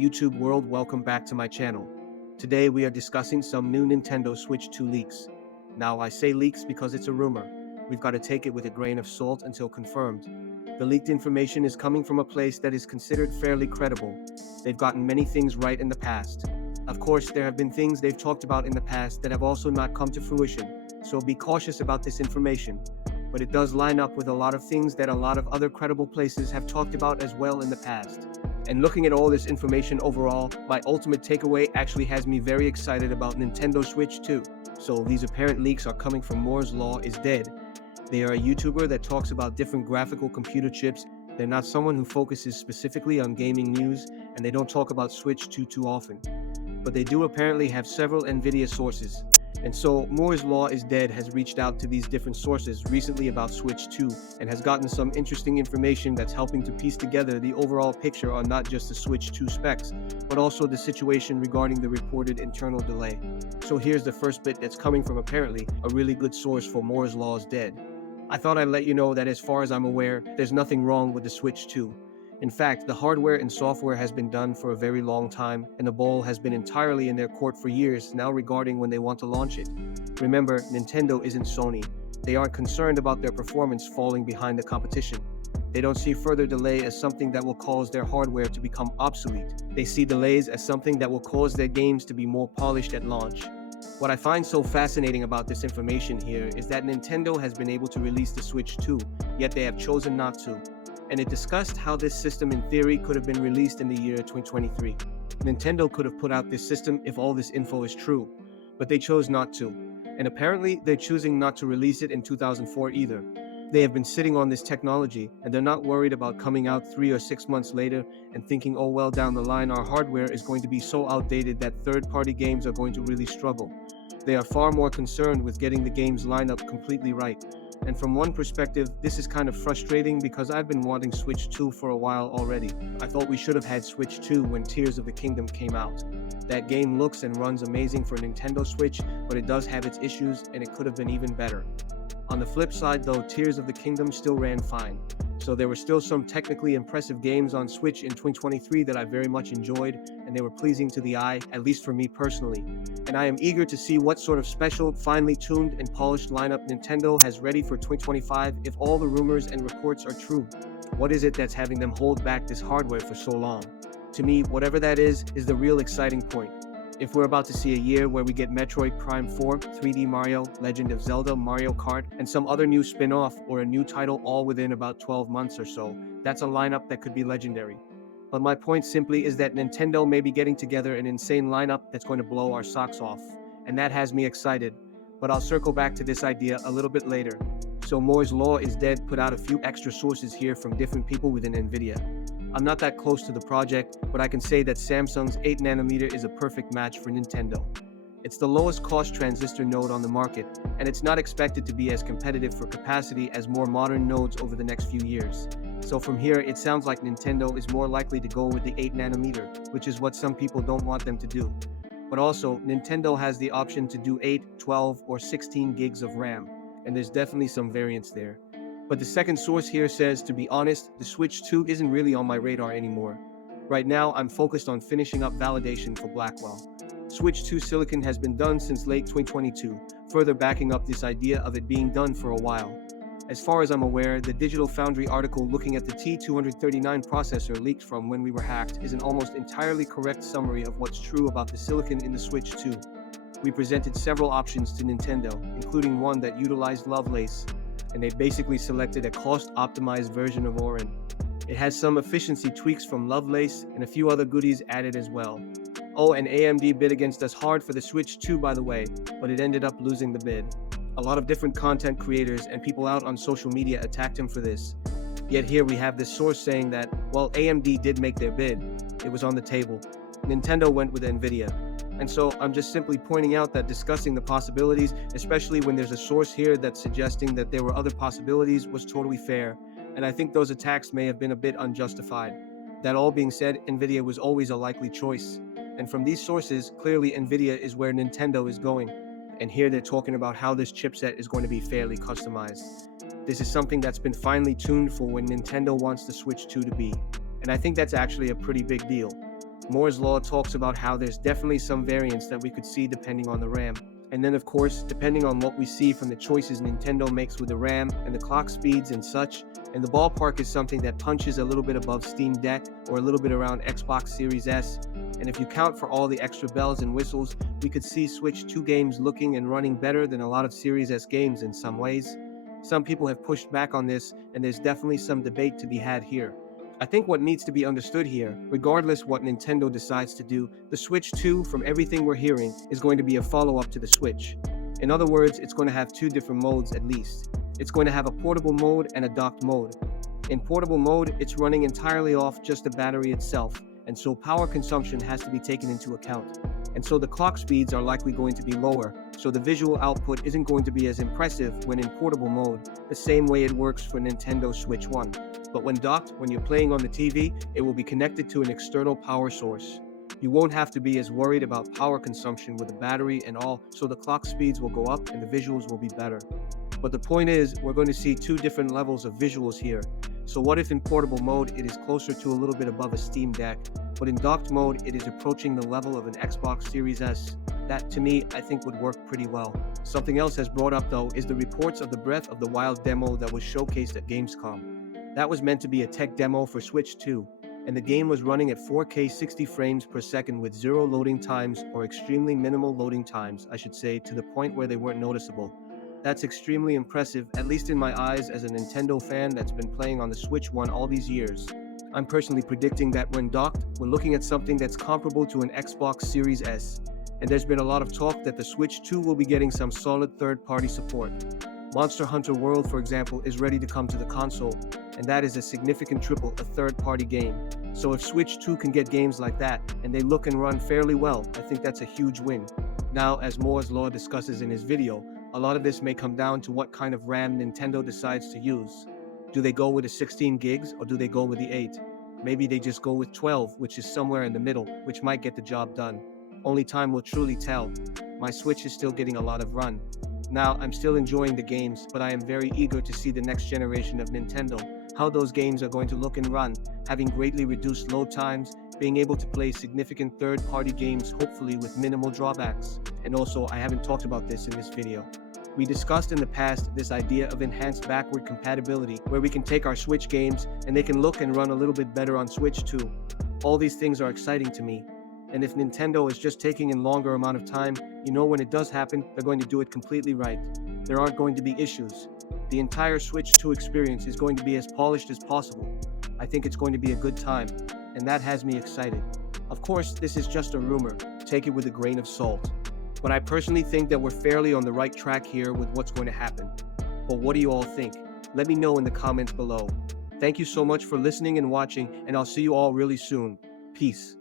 YouTube world, welcome back to my channel. Today we are discussing some new Nintendo Switch 2 leaks. Now I say leaks because it's a rumor. We've got to take it with a grain of salt until confirmed. The leaked information is coming from a place that is considered fairly credible. They've gotten many things right in the past. Of course, there have been things they've talked about in the past that have also not come to fruition, so be cautious about this information. But it does line up with a lot of things that a lot of other credible places have talked about as well in the past. And looking at all this information overall, my ultimate takeaway actually has me very excited about Nintendo Switch 2. So these apparent leaks are coming from Moore's Law is Dead. They are a YouTuber that talks about different graphical computer chips. They're not someone who focuses specifically on gaming news, and they don't talk about Switch 2 too often. But they do apparently have several Nvidia sources. And so Moore's Law is Dead has reached out to these different sources recently about Switch 2 and has gotten some interesting information that's helping to piece together the overall picture on not just the Switch 2 specs, but also the situation regarding the reported internal delay. So here's the first bit that's coming from apparently a really good source for Moore's Law is Dead. I thought I'd let you know that as far as I'm aware, there's nothing wrong with the Switch 2. In fact, the hardware and software has been done for a very long time, and the ball has been entirely in their court for years now regarding when they want to launch it. Remember, Nintendo isn't Sony. They aren't concerned about their performance falling behind the competition. They don't see further delay as something that will cause their hardware to become obsolete. They see delays as something that will cause their games to be more polished at launch. What I find so fascinating about this information here is that Nintendo has been able to release the Switch 2, yet they have chosen not to. And it discussed how this system in theory could have been released in the year 2023. Nintendo could have put out this system if all this info is true, but they chose not to. And apparently they're choosing not to release it in 2004 either. They have been sitting on this technology, and they're not worried about coming out 3 or 6 months later and thinking, oh well, down the line our hardware is going to be so outdated that third-party games are going to really struggle. They are far more concerned with getting the game's lineup completely right. And from one perspective, this is kind of frustrating because I've been wanting Switch 2 for a while already. I thought we should have had Switch 2 when Tears of the Kingdom came out. That game looks and runs amazing for Nintendo Switch, but it does have its issues and it could have been even better. On the flip side though, Tears of the Kingdom still ran fine. So there were still some technically impressive games on Switch in 2023 that I very much enjoyed, and they were pleasing to the eye, at least for me personally. And I am eager to see what sort of special, finely tuned and polished lineup Nintendo has ready for 2025 if all the rumors and reports are true. What is it that's having them hold back this hardware for so long? To me, whatever that is the real exciting point. If we're about to see a year where we get Metroid Prime 4, 3D Mario, Legend of Zelda, Mario Kart, and some other new spin-off or a new title all within about 12 months or so, that's a lineup that could be legendary. But my point simply is that Nintendo may be getting together an insane lineup that's going to blow our socks off, and that has me excited. But I'll circle back to this idea a little bit later. So Moore's Law is Dead put out a few extra sources here from different people within Nvidia. I'm not that close to the project, but I can say that Samsung's 8nm is a perfect match for Nintendo. It's the lowest cost transistor node on the market, and it's not expected to be as competitive for capacity as more modern nodes over the next few years. So from here, it sounds like Nintendo is more likely to go with the 8nm, which is what some people don't want them to do. But also, Nintendo has the option to do 8, 12, or 16 gigs of RAM, and there's definitely some variance there. But the second source here says, to be honest, the Switch 2 isn't really on my radar anymore. Right now, I'm focused on finishing up validation for Blackwell. Switch 2 silicon has been done since late 2022, further backing up this idea of it being done for a while. As far as I'm aware, the Digital Foundry article looking at the T239 processor leaked from when we were hacked is an almost entirely correct summary of what's true about the silicon in the Switch 2. We presented several options to Nintendo, including one that utilized Lovelace, and they basically selected a cost-optimized version of Orin. It has some efficiency tweaks from Lovelace and a few other goodies added as well. Oh, and AMD bid against us hard for the Switch 2 by the way, but it ended up losing the bid. A lot of different content creators and people out on social media attacked him for this. Yet here we have this source saying that, well, AMD did make their bid. It was on the table. Nintendo went with Nvidia. And so I'm just simply pointing out that discussing the possibilities, especially when there's a source here that's suggesting that there were other possibilities, was totally fair. And I think those attacks may have been a bit unjustified. That all being said, Nvidia was always a likely choice. And from these sources, clearly Nvidia is where Nintendo is going. And here they're talking about how this chipset is going to be fairly customized. This is something that's been finely tuned for when Nintendo wants the Switch 2 to be. And I think that's actually a pretty big deal. Moore's Law talks about how there's definitely some variance that we could see depending on the RAM. And then of course, depending on what we see from the choices Nintendo makes with the RAM and the clock speeds and such, and the ballpark is something that punches a little bit above Steam Deck or a little bit around Xbox Series S. And if you count for all the extra bells and whistles, we could see Switch 2 games looking and running better than a lot of Series S games in some ways. Some people have pushed back on this, and there's definitely some debate to be had here. I think what needs to be understood here, regardless what Nintendo decides to do, the Switch 2, from everything we're hearing, is going to be a follow-up to the Switch. In other words, it's going to have two different modes at least. It's going to have a portable mode and a docked mode. In portable mode, it's running entirely off just the battery itself, and so power consumption has to be taken into account. And so the clock speeds are likely going to be lower, so the visual output isn't going to be as impressive when in portable mode, the same way it works for Nintendo Switch 1. But when docked, when you're playing on the TV, it will be connected to an external power source. You won't have to be as worried about power consumption with the battery and all, so the clock speeds will go up and the visuals will be better. But the point is, we're going to see two different levels of visuals here. So what if in portable mode it is closer to a little bit above a Steam Deck, but in docked mode it is approaching the level of an Xbox Series S? That, to me, I think would work pretty well. Something else has brought up though is the reports of the Breath of the Wild demo that was showcased at Gamescom. That was meant to be a tech demo for Switch 2, and the game was running at 4K 60 frames per second with zero loading times, or extremely minimal loading times, I should say, to the point where they weren't noticeable. That's extremely impressive, at least in my eyes as a Nintendo fan that's been playing on the Switch 1 all these years. I'm personally predicting that when docked, we're looking at something that's comparable to an Xbox Series S, and there's been a lot of talk that the Switch 2 will be getting some solid third-party support. Monster Hunter World, for example, is ready to come to the console, and that is a significant triple, a third-party game. So if Switch 2 can get games like that, and they look and run fairly well, I think that's a huge win. Now, as Moore's Law discusses in his video, a lot of this may come down to what kind of RAM Nintendo decides to use. Do they go with the 16 gigs, or do they go with the 8? Maybe they just go with 12, which is somewhere in the middle, which might get the job done. Only time will truly tell. My Switch is still getting a lot of run. Now, I'm still enjoying the games, but I am very eager to see the next generation of Nintendo, how those games are going to look and run, having greatly reduced load times, being able to play significant third-party games hopefully with minimal drawbacks. And also, I haven't talked about this in this video. We discussed in the past this idea of enhanced backward compatibility, where we can take our Switch games and they can look and run a little bit better on Switch 2. All these things are exciting to me. And if Nintendo is just taking a longer amount of time, you know when it does happen, they're going to do it completely right. There aren't going to be issues. The entire Switch 2 experience is going to be as polished as possible. I think it's going to be a good time, and that has me excited. Of course, this is just a rumor. Take it with a grain of salt. But I personally think that we're fairly on the right track here with what's going to happen. But what do you all think? Let me know in the comments below. Thank you so much for listening and watching, and I'll see you all really soon. Peace.